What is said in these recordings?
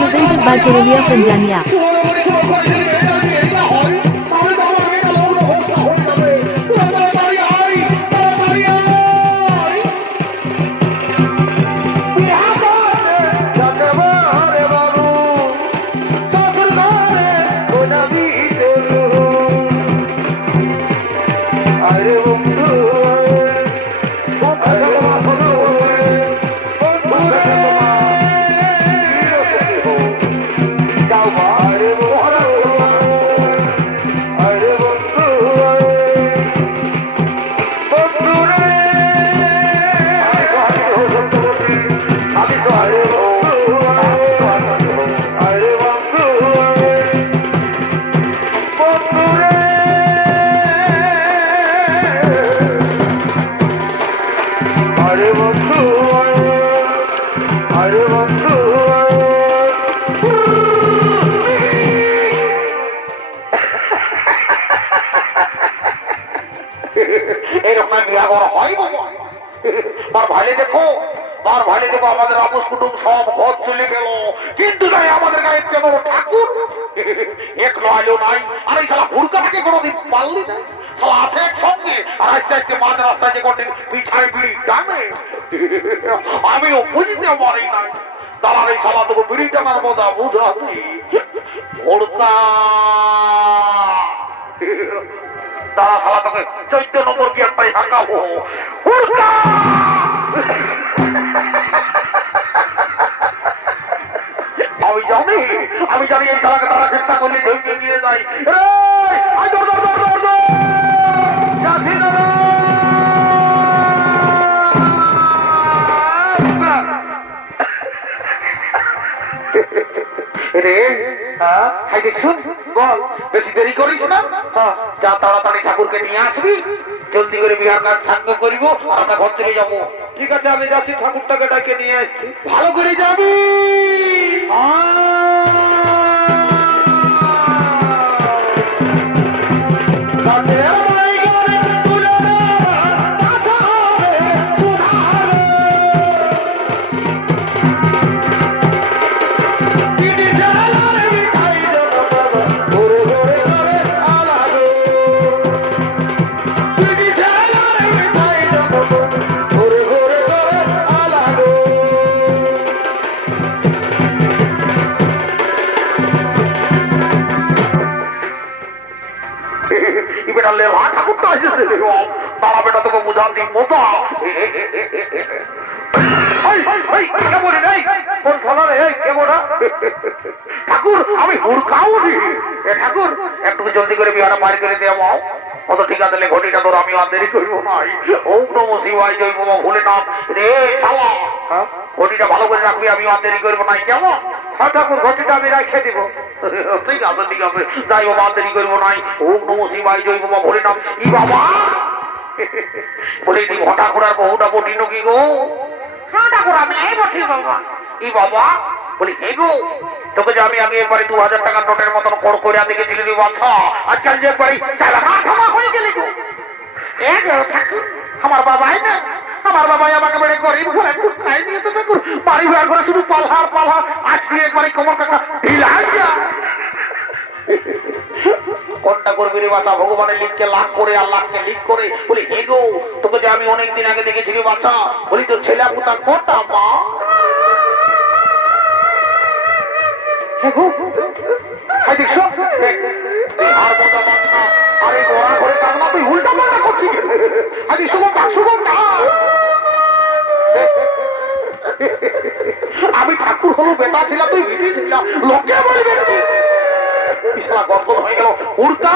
Presented by Purulia Punjania. আমাদের আপোষ কুটুম সব ঘর চলে গেল, কিন্তু তাই আমাদের গায়ে কেমন ঠাকুর এক নয় নাই। আর এই শালা হুড়কা থেকে কোনোদিন পারলি না, শালা আছে একসঙ্গে। আর আস্তে আস্তে মাঝ রাস্তায় যে কোনদিন পিছায় বিড়ি টানে, আমিও বুঝতে পারি নাই। দাঁড়ার এই শালা তোকে বিড়ি টানার মজা বুঝাচ্ছি। হুড়কা দাঁড়া, শালা তোকে 14 নম্বর কি একটাই হাঁকাবো। হুড়কা আমি জানি এই শালাকে তারা চেষ্টা করলে ধমকে দিয়ে যায়। বল, বেশি দেরি করিস না, যা তাড়াতাড়ি ঠাকুরকে নিয়ে আসবি, জলদি করে বিহার কাজ সাঙ্গ করিব, আর আমরা ঘর থেকে যাবো। ঠিক আছে, আমি যাচ্ছি, ঠাকুরটাকে ডাকে নিয়ে আসছি। ভালো করে যাবি। তারা বেটা তোকে বুঝাতে মজা। ঠাকুর আমি হুড়কাও দি। ঠাকুর একটু জলদি করে বিহারা পার করে দেওয়া। কত ঠিক আছে, ঘটিটা তোর আমি আর দেরি করবো নাই। ওম নমঃ শিবায়, জয় বাবা ভুলে নাম রে শালা। ঘটিটা ভালো করে রাখবি, আমি আর দেরি করবো নাই। কেমন? হ্যাঁ ঠাকুর, ঘটিটা আমি রাখে দিব। ঠিক আছে, ঠিক আছে, যাই বাবা আর দেরি করবো নাই। ওম নমঃ শিবায়, জয় বাবা ভুলে নাম। ই বাবা বলে তুই ঘটা ঘোড়ার বহুটা বটিনো কি গো? হ্যাঁ ঠাকুর, আমি এই বটি বাবা। ই বাবা বলি হে গো, তোকে যে আমি আগে একবারে 2000 টাকার নোটের মতন কড় করে দেখেছিলি রে বাচ্চা, আজকাল যে একবারে চালা মাথা হয়ে গেলি গো। এ গো ঠাকুর, আমার বাবাই না, আমার বাবাই আমাকে বেড়ে গরিব ঘরে খাই দিয়েছে ঠাকুর। বাড়ি ঘর করে শুধু পালহার পালহার, আজকে একবারে কোমর কাকা ঢিলাই যা। কোনটা করবি রে বাচ্চা? ভগবানের লিখকে লাখ করে আর লাখকে লিখ করে। বলি হে গো, তোকে যে আমি অনেকদিন আগে দেখেছি রে বাচ্চা, বলি তোর ছেলে পুতা কোনটা মা? দেখছো আর মজা পাস না। আরে গোড়া ঘরে কান্না, তুই উল্টা পাল্টা করছিস। আমি শুভম না, শুভম না। আমি ঠাকুর হলো বেটা ছিলাম, তুই বিটি ছিলাম, লোকে বলবে বিশালা গর্ব হয়ে গেল। উড়কা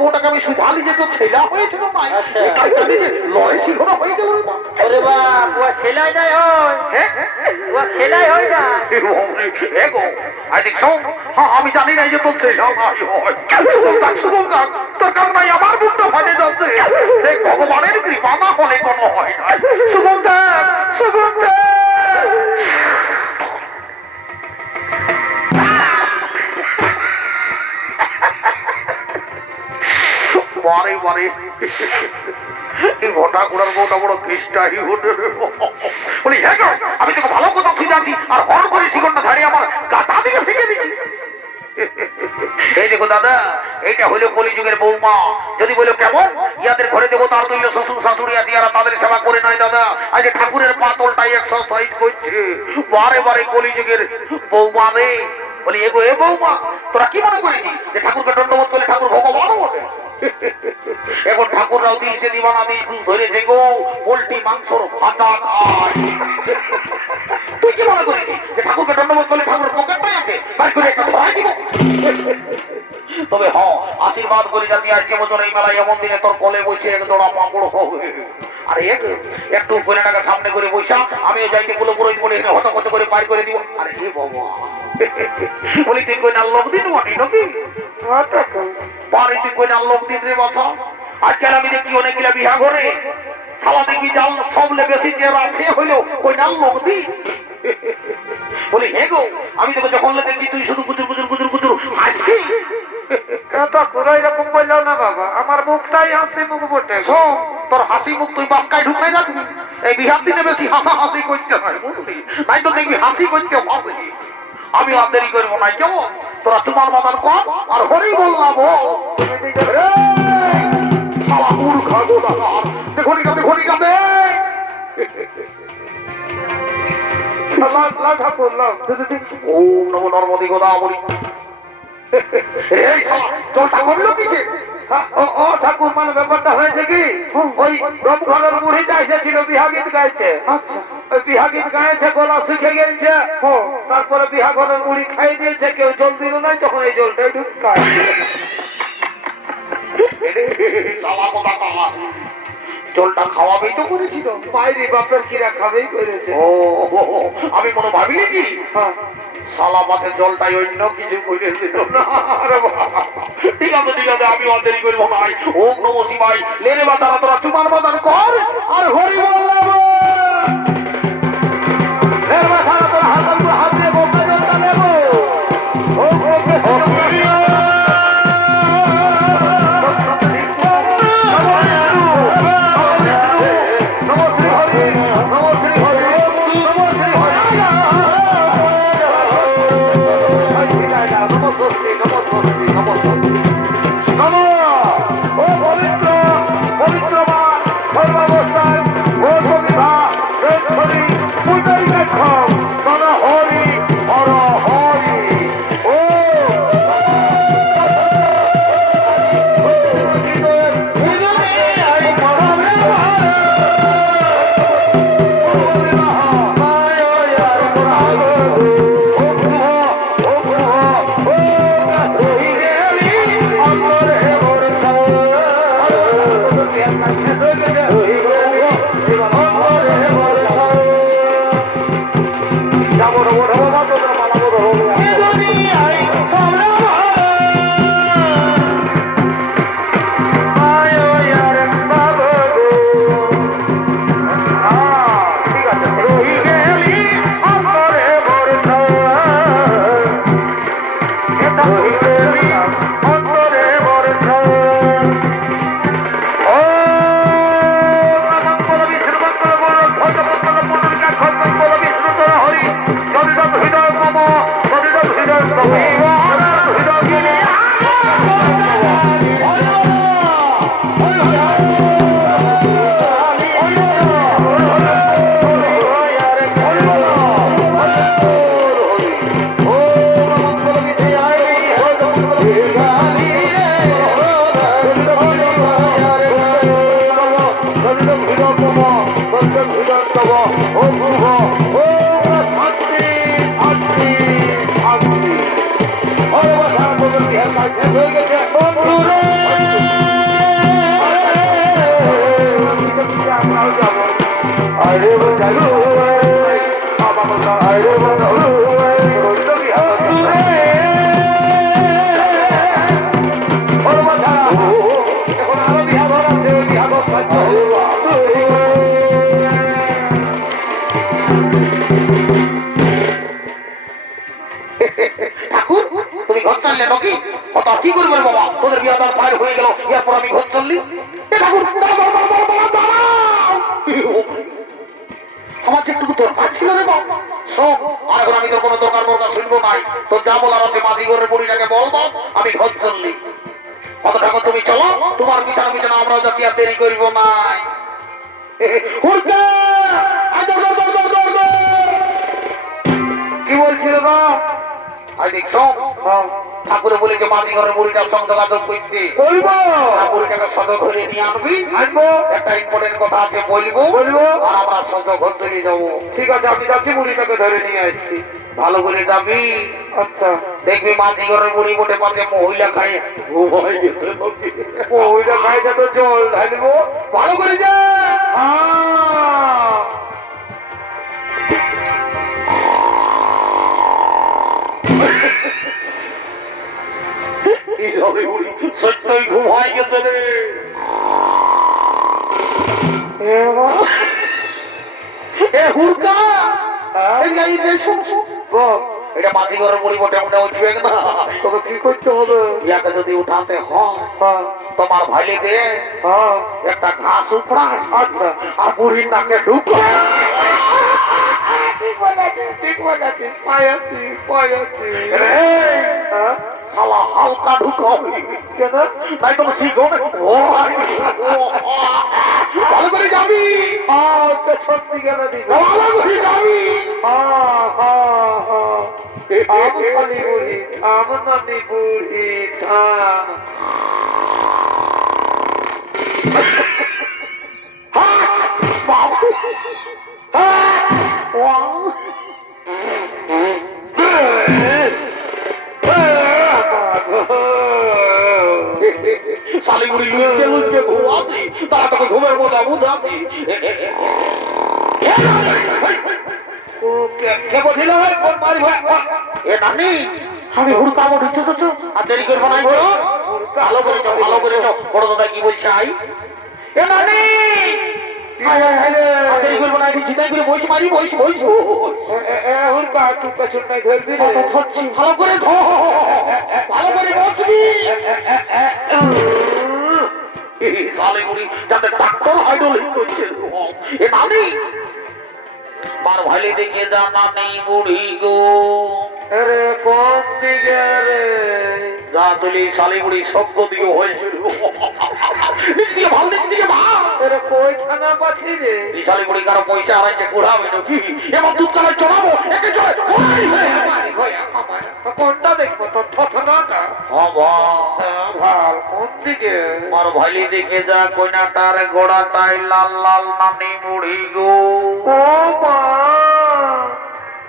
বউটাকে আমি সুধালি যে তোর ছেলা হয়েছিল লড়ে ছিল না হয়ে গেল। ছেলাই নাই হয়, ছেলাই হয় না। আমি জানি না যে তোর ছেলা তোর কারণ নাই আমার ফাটে যাচ্ছে সেই ভগবানের কৃপা না হলে কোনো হয় না। সুগন্ধা সুগন্ধা বারে বারে এই ঘটা ঘোড়ার বউটা বড় খ্রিস্টাই বলি হ্যাঁ গো, আমি তোকে ভালো কথা ফিরাচ্ছি আর হর করে শিকড়টা ধারে আমার গাটা দিকে ফিকে দিচ্ছি। এই দেখো দাদা, এইটা হইলো কলিযুগের বৌমা। যদি বলো কেমন, ইয়াদের ঘরে দেবো তার তুল্য শ্বশুর শাশুড়ি আছে, ইয়ারা তাদের সেবা করে নাই দাদা। আজ ঠাকুরের পাতলটাই এক্সারসাইজ করছে বারে বারে কলিযুগের বৌমা রে। বলি এগো এ বৌমা, তোরা কি মনে করেছি যে ঠাকুরকে দণ্ডবোধ করলে ঠাকুর ভগবানও বটে? এখন ঠাকুররাও দিয়েছে দিবানা দিয়ে ধরেছে গো পোল্ট্রি মাংসর ভাজা খায়। তুই কি মনে করেছি যে ঠাকুরকে দণ্ডবোধ করলে ঠাকুর পকেটটাই আছে বাড়ি করে একটা ধরাই দিব? তবে হ্যাঁ, আশীর্বাদ করে যাচ্ছি আজকে বছর এই মেলায় এমন দিনে তোর কলে বসে এক জোড়া পাঁপড় হবে। আর একটু করে টাকা সামনে করে বসা, আমি যাইতে গুলো পুরোহিত বলে হত কত করে পার করে দিব। আরে হে বাবা, বলি তুই কই না লোক দিন মাটি নাকি পারি, তুই কই না লোক দিন রে বাছা। আজকাল আমি দেখি অনেকগুলা বিহা ঘরে সালা দেখবি জাল সবলে বেশি যে সে হইলো কই না লোক দিন। বলি হে গো, আমি তোকে যখন দেখি তুই শুধু গুজুর গুজুর গুজুর গুজুর হাসছি। এরকম বললো না বাবা, আমার মুখটাই হাসি মুখ বটে। তোর হাসি মুখ তুই বাক্কায় ঢুকাই রাখবি। এই বিহার দিনে বেশি হাসা হাসি করতে হয় বুঝলি, নাই তো দেখবি হাসি করতে হবে। আমি আর দেরি করবো না, কেমন? তোরা তোমার মাতার কম আর হরি বললাম দেখুনি কাঁদে ঘনি কাঁদে ওম নমো নর্মদে গোদাবরী। জলটা কমলো কিসে? ও ঠাকুর, মানে ব্যাপারটা হয়েছে কি, ওই রমঘরের মুড়িটা এসেছিল বিহা গীত গাইতে। ওই বিহা গীত গাইছে, গলা শুকে গেছে, তারপরে বিহা ঘরের মুড়ি খাই দিয়েছে, কেউ জল দিল নাই, তখন এই জলটাই ঢুকায়। জলটা খাওয়াবেই তো করেছিল, বাইরে বাপের কিরা খাবেই করেছে। ও আমি মনে ভাবিনি কি শালা মাঠে জলটাই অন্য কিছু করেছিল না। ঠিক আছে ঠিক আছে, আমি আর দেরি করবো ভাই। ওম নমঃ শিবায়। লেনে বাতারা তোরা চুমার বাতার কর আর হরি বললাম। হাত দিয়ে বোকা জলটা নেবো। এখন আরো পারলে নাকি কথা কি করবেন বাবা তোদের বিয়ে তার ফাইল হয়ে গেল এরপর আমি ঘর চললি এ ঠাকুর আমার যে একটু দরকার ছিল রে বাবা শোন আর এখন আমি তোর কোনো দরকার মরকার শুনবো নাই তোর যা বলার আছে মাঝি ঘরের বুড়িটাকে বলবো আমি ঘর চললি কত ঠাকুর তুমি চলো তোমার বিছানা বিছানা আমরাও যাচ্ছি আর দেরি করবো নাই কি বলছিল গো? আই দেখছো ঠাকুরে বলে যে মাঝি ঘরের বুড়িটার সঙ্গে যোগাযোগ করতে বলবো বুড়িটাকে সঙ্গে ধরে নিয়ে আনবি আনবো একটা ইম্পর্টেন্ট কথা আছে বলবো বলবো আর আমরা সঙ্গে ঘর চলে যাবো ঠিক আছে আমি যাচ্ছি বুড়িটাকে ধরে নিয়ে আসছি ভালো করে যাবি আচ্ছা দেখবি মাঝি ঘরের বুড়ি বটে পাতে মহিলা খায় ওইটা খাইতে তো জল ঢালবো ভালো করে যা সত্যই ঘুম হয় গেছে রে এ হুড়কা এটা মাঝি ঘরের বুড়ি বটে মনে উঠবে না তবে কি করতে হবে? ইয়াকে যদি উঠাতে হয় হ্যাঁ তোমার ভাইলে দে হ্যাঁ একটা ঘাস উপড়ায় আচ্ছা আর বুড়ির নাকে ঢুকো ঠিক বলেছি পায়াছি পায়াছি হ্যাঁ শালা হালকা ঢুকো কেন? তাই তো শিখো ভালো করে যাবি পেছন দিকে না দিবে ভালো করে যাবি আমনানি বুড়ি আমনানি বুড়ি থাম শালিগুড়ি লুচকে লুচকে ঘুমাচ্ছি তারা তোকে ঘুমের মতো বুঝাচ্ছি কে বলছিল এ নানি আমি হুড়কাবো ঢুকছো তো আর দেরি করবো নাই বলো ভালো করে যাও ভালো করে যাও বড় দাদা কি বলছে আই এ নানি দেরি করবো না জিতাই করে বইছি মারি বইছি বইছি ভালো করে ধো ভালো করে বসবি শালিগুড়ি যাতে ডাক্তার হাইড্রোলিক করছে এ নানি মার ভালি দেখে জানা নেই বুড়ি গো আরে কোন দিকে রে যা তুলি শালিগুড়ি সভ্য দিকে হয়েছিল নিচ দিকে ভাল নিচ দিকে ভাল আরে কই থানা পাচ্ছি রে এই শালিগুড়ি কারো পয়সা হারাইছে কুড়াবে নাকি এবার দুধ কালার চড়াবো একে চলে কোনটা দেখবো তো থানাটা ভাল কোন দিকে মার ভালি দেখে যা কইনাটার গোড়াটাই লাল লাল নানি বুড়ি গো ও মা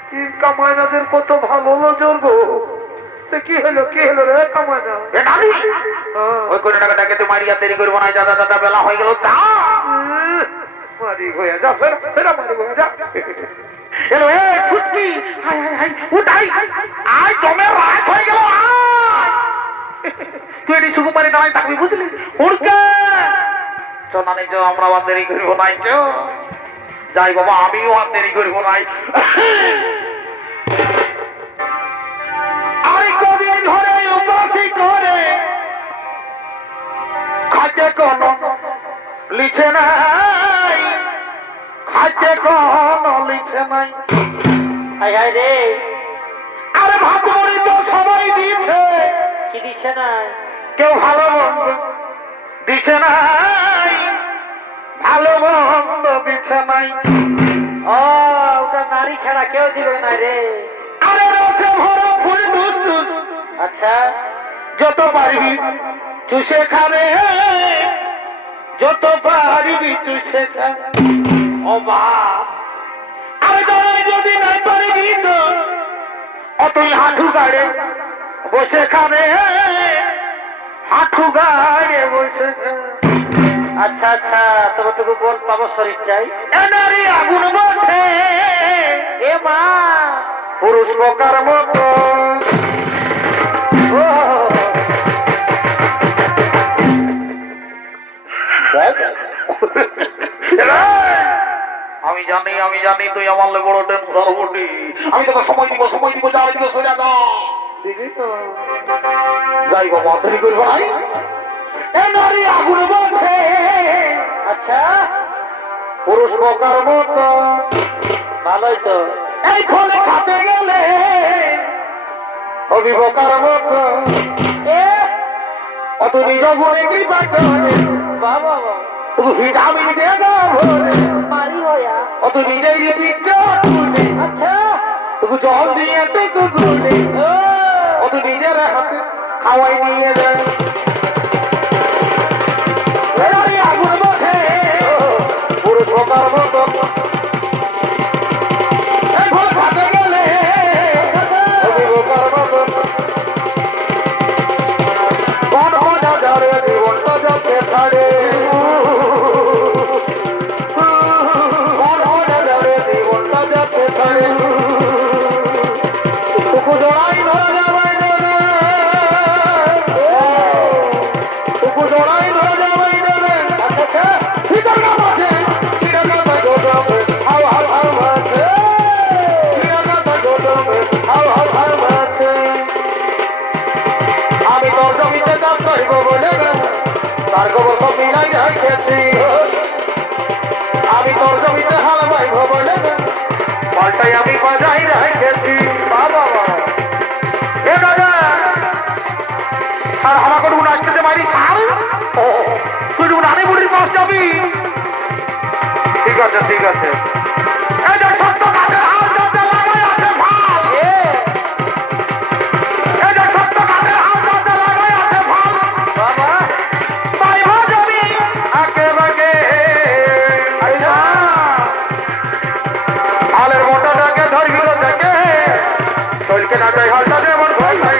তিন কামাইনাদের কত ভালো নজর গো সে কি হলো রে কামাইনা এ নানি ওই কইনাটাকে ডাকে তো মারিয়া দেরি করবো না দাদা দাদা বেলা হয়ে গেল যা মারি হয়ে যা সেরা মারি হয়ে যা এলো এ ফুটকি হাই হাই হাই উঠাই আয় জমে রাত হয়ে গেল আয় তুই এটি সুকুমারি দাঁড়াই থাকবি বুঝলি উড়কে চ নানি চ আমরা আবার দেরি করবো নাই চ যাই বাবা আমিও আর দেরি করবো নাই আরে কদিন ধরে উপাসি করে খাদ্যে কোন লিখে নাই খাদ্যে কোন লিখে নাই হাই হাই রে আরে ভাত মরি তো সবাই দিচ্ছে কি দিচ্ছে না কেউ ভালো মন্দ দিছে নাই ভালো মন্দ দিছে নাই ও ওটা নারী ছাড়া কেউ দিবে না রে আরে রসে ভরা ফুল দুধ দুধ আচ্ছা যত পারবি চুষে খাবে যত পারবি চুষে খাবে ও বা আরে দাঁড়াই যদি নাই পারবি তো অতই হাঁটু গাড়ে বসে খাবে হাঁটু গাড়ে বসে খাবে আচ্ছা আচ্ছা তোমাটুকু বল পাবো শরীরটাই এনারি আগুন বসে এ মা পুরুষ প্রকার মতো ও আমি জানি তুই আমার বড় টেনশন বটি আমি তোকে সময় দিব যা দিকে সরে যা দিবি তো যাই বাবা দেরি করবো নাই এ নারী আগুন বলছে আচ্ছা পুরুষ বোকার মতো ভালোই তো এই ফলে খাতে গেলে অভিবোকার মতো এ অত নিজ গুণে কি পাতে বাবা শুধু ভিটামিন দিয়ে দাও ভরে মারি হইয়া অত নিজেই পিঠটা তুলে আচ্ছা শুধু জল দিয়ে তো গুলে ও অত নিজের হাতে খাওয়াই নিয়ে যায় এরাই আগুন বসে পুরো ঠোকার মতো এখন খাতে গেলে অভিবোকার মতো কোন মজা ঝরে জীবনটা যাতে ছাড়ে কোন মজা ঝরে জীবনটা যাতে ছাড়ে টুকু জড়াই ধরা যাবাই দেবে টুকু জড়াই ধরা যাবাই দেবে আচ্ছা ভিতর না মাঝে চিরানা তাই গোদামে হাও হাও হাও মাঝে চিরানা তাই গোদামে হাও হাও হাও মাঝে আমি তোর জমিতে চাষ করবো বলে তার খবর সব মিলাই রাখেছি আমি তোর জমিতে হাল বাইব বলে পাল্টাই আমি বাজাই রাখেছি বাবা এ দাদা আর আমাকে উন আসতে পারি ছাড় তুই উনানে বুড়ির পাশ যাবি ঠিক আছে ঠিক আছে এই যে ছোট্ট গাছের হাল যাতে লাগাই আছে ভাল এই যে ছোট্ট গাছের হাল যাতে লাগাই আছে ভাল বাবা বাইব জমি আগে বাগে আইয়া হালের মোটাটাকে ধরবি দেখে চলকে না যাই হালটা যেমন ঘর খাই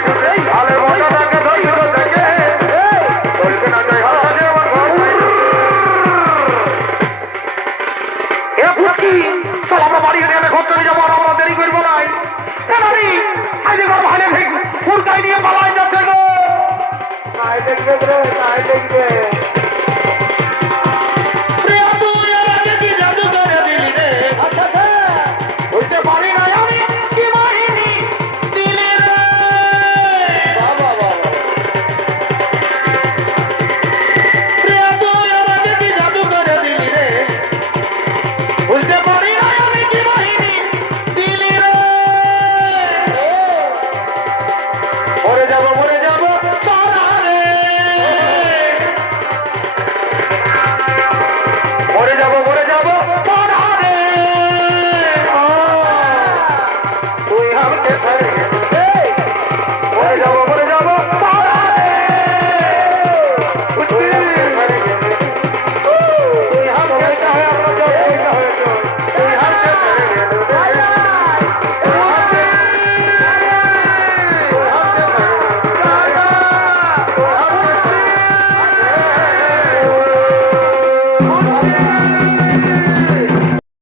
হালের মোটাটাকে ধরবি দেখে চলকে না যাই হালটা যেমন ঘর খাই এ ফুটকি চল আমরা বাড়ি গিয়ে ঘর চলে যাবো আর আমরা দেরি করবো নাই আজকে ঘর ভালো ফুরকাই নিয়ে পালাই যাচ্ছে গো নাই দেখবে রে নাই দেখবে বুঝতে পারি না আমি কি বাহিনী দিলি রে বাবা বাবা বুঝতে পারি না আমি কি বাহিনী দিলি রে মরে যাব সারা রে মরে যাব সারা রে তুই আমাকে